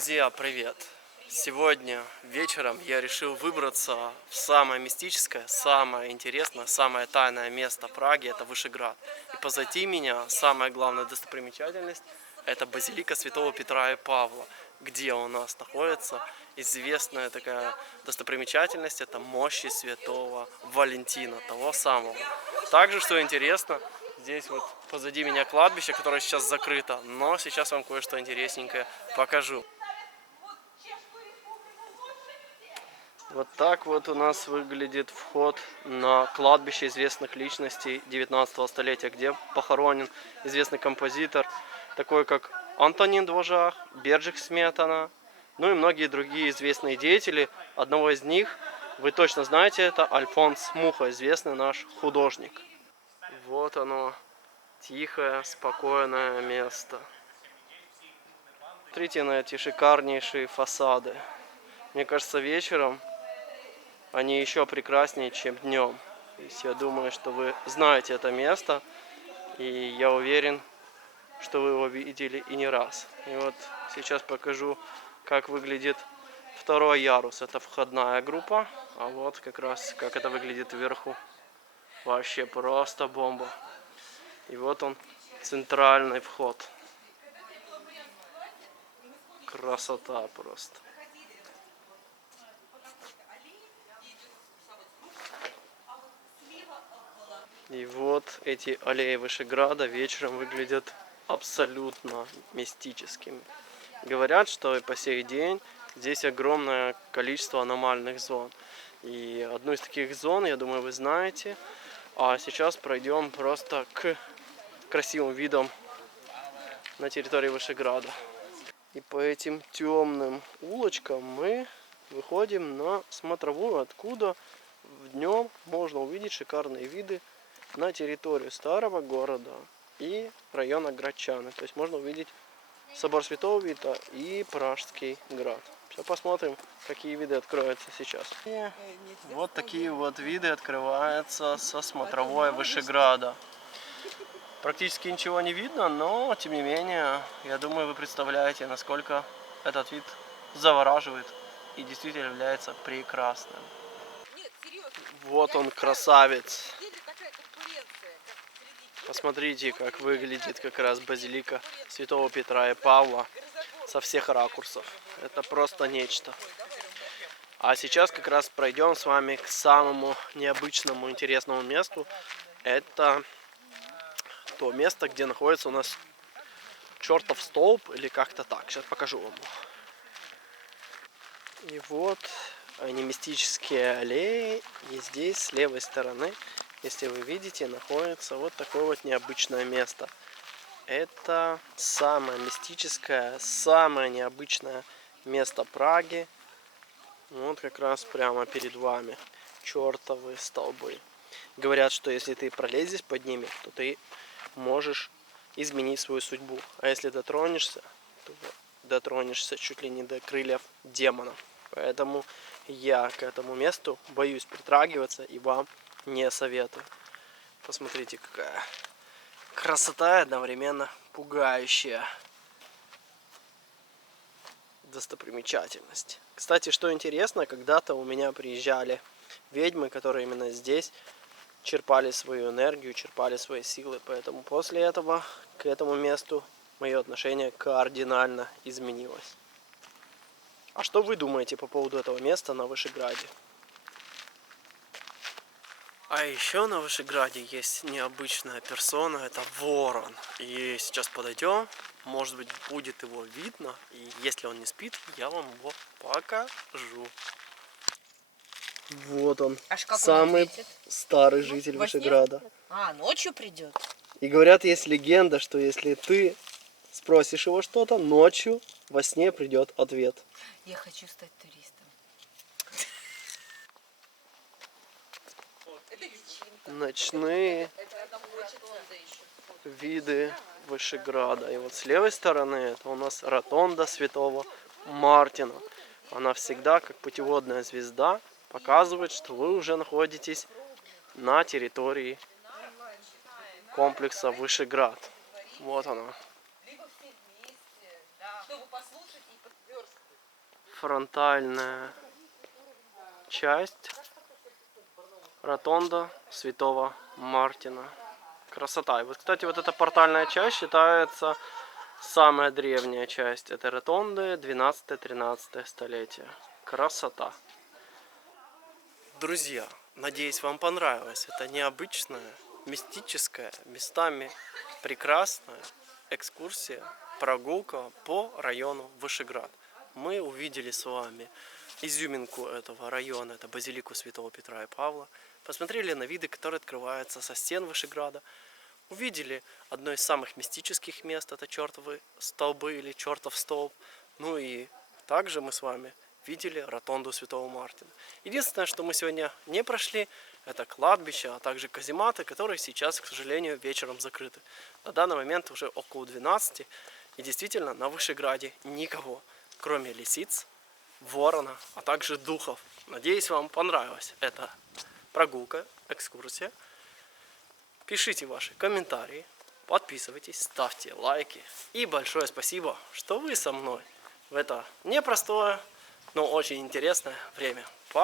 Друзья, привет! Сегодня вечером я решил выбраться в самое мистическое, самое интересное, самое тайное место Праги, это Вышеград. И позади меня самая главная достопримечательность, это базилика Святого Петра и Павла, где у нас находится известная такая достопримечательность, это мощи Святого Валентина, того самого. Также, что интересно, здесь вот позади меня кладбище, которое сейчас закрыто, но сейчас вам кое-что интересненькое покажу. Вот так вот у нас выглядит вход на кладбище известных личностей 19 столетия, где похоронен известный композитор, такой как Антонин Дворжак, Бержик Сметана, ну и многие другие известные деятели. Одного из них, вы точно знаете, это Альфонс Муха, известный наш художник. Вот оно, тихое, спокойное место. Смотрите на эти шикарнейшие фасады. Мне кажется, вечером они еще прекраснее, чем днем. То есть я думаю, что вы знаете это место, и я уверен, что вы его видели и не раз. И вот сейчас покажу, как выглядит второй ярус. Это входная группа, а вот как раз как это выглядит вверху. Вообще просто бомба. И вот он, центральный вход. Красота просто. И вот эти аллеи Вышеграда вечером выглядят абсолютно мистическими. Говорят, что и по сей день здесь огромное количество аномальных зон. И одну из таких зон, я думаю, вы знаете. А сейчас пройдем просто к красивым видам на территории Вышеграда. И по этим темным улочкам мы выходим на смотровую, откуда днем можно увидеть шикарные виды на территорию старого города и района Грачаны. То есть можно увидеть собор Святого Вита и Пражский град. Сейчас посмотрим, какие виды откроются сейчас. И вот такие вот виды открываются со смотровой Вышеграда. Практически ничего не видно, но тем не менее, я думаю, вы представляете, насколько этот вид завораживает и действительно является прекрасным. Вот он, красавец. Посмотрите, как выглядит как раз базилика Святого Петра и Павла со всех ракурсов. Это просто нечто. А сейчас как раз пройдем с вами к самому необычному, интересному месту. Это то место, где находится у нас чертов столб, или как-то так. Сейчас покажу вам. И вот они, мистические аллеи. И здесь с левой стороны, если вы видите, находится вот такое вот необычное место. Это самое мистическое, самое необычное место Праги. Вот как раз прямо перед вами. Чертовы столбы. Говорят, что если ты пролезешь под ними, то ты можешь изменить свою судьбу. А если дотронешься, то дотронешься чуть ли не до крыльев демонов. Поэтому я к этому месту боюсь притрагиваться и вам не советую. Посмотрите, какая красота и одновременно пугающая достопримечательность. Кстати, что интересно, когда-то у меня приезжали ведьмы, которые именно здесь черпали свою энергию, черпали свои силы. Поэтому после этого к этому месту мое отношение кардинально изменилось. А что вы думаете по поводу этого места на Вышеграде? А еще на Вышеграде есть необычная персона, это ворон. И сейчас подойдем, может быть, будет его видно. И если он не спит, я вам его покажу. Вот он, самый старый житель Вышеграда. А, ночью придет. И говорят, есть легенда, что если ты спросишь его что-то, ночью во сне придет ответ. Я хочу стать туристом. Ночные виды Вышеграда. И вот с левой стороны это у нас ротонда Святого Мартина. Она всегда, как путеводная звезда, показывает, что вы уже находитесь на территории комплекса Вышеград. Вот она. фронтальная часть ротонда Святого Мартина. Красота. И вот, кстати, вот эта портальная часть считается самая древняя часть этой ротонды, 12-13 столетие. Красота. Друзья, надеюсь, вам понравилось. Это необычная, мистическая, местами прекрасная экскурсия, прогулка по району Вышеград. Мы увидели с вами изюминку этого района, это базилику Святого Петра и Павла. Посмотрели на виды, которые открываются со стен Вышеграда. Увидели одно из самых мистических мест, это чертовы столбы или чертов столб. Ну и также мы с вами видели ротонду Святого Мартина. Единственное, что мы сегодня не прошли, это кладбище, а также казематы, которые сейчас, к сожалению, вечером закрыты. На данный момент уже около 12, и действительно на Вышеграде никого, кроме лисиц, ворона, а также духов. Надеюсь, вам понравилась эта прогулка, экскурсия. Пишите ваши комментарии, подписывайтесь, ставьте лайки. И большое спасибо, что вы со мной в это непростое, но очень интересное время.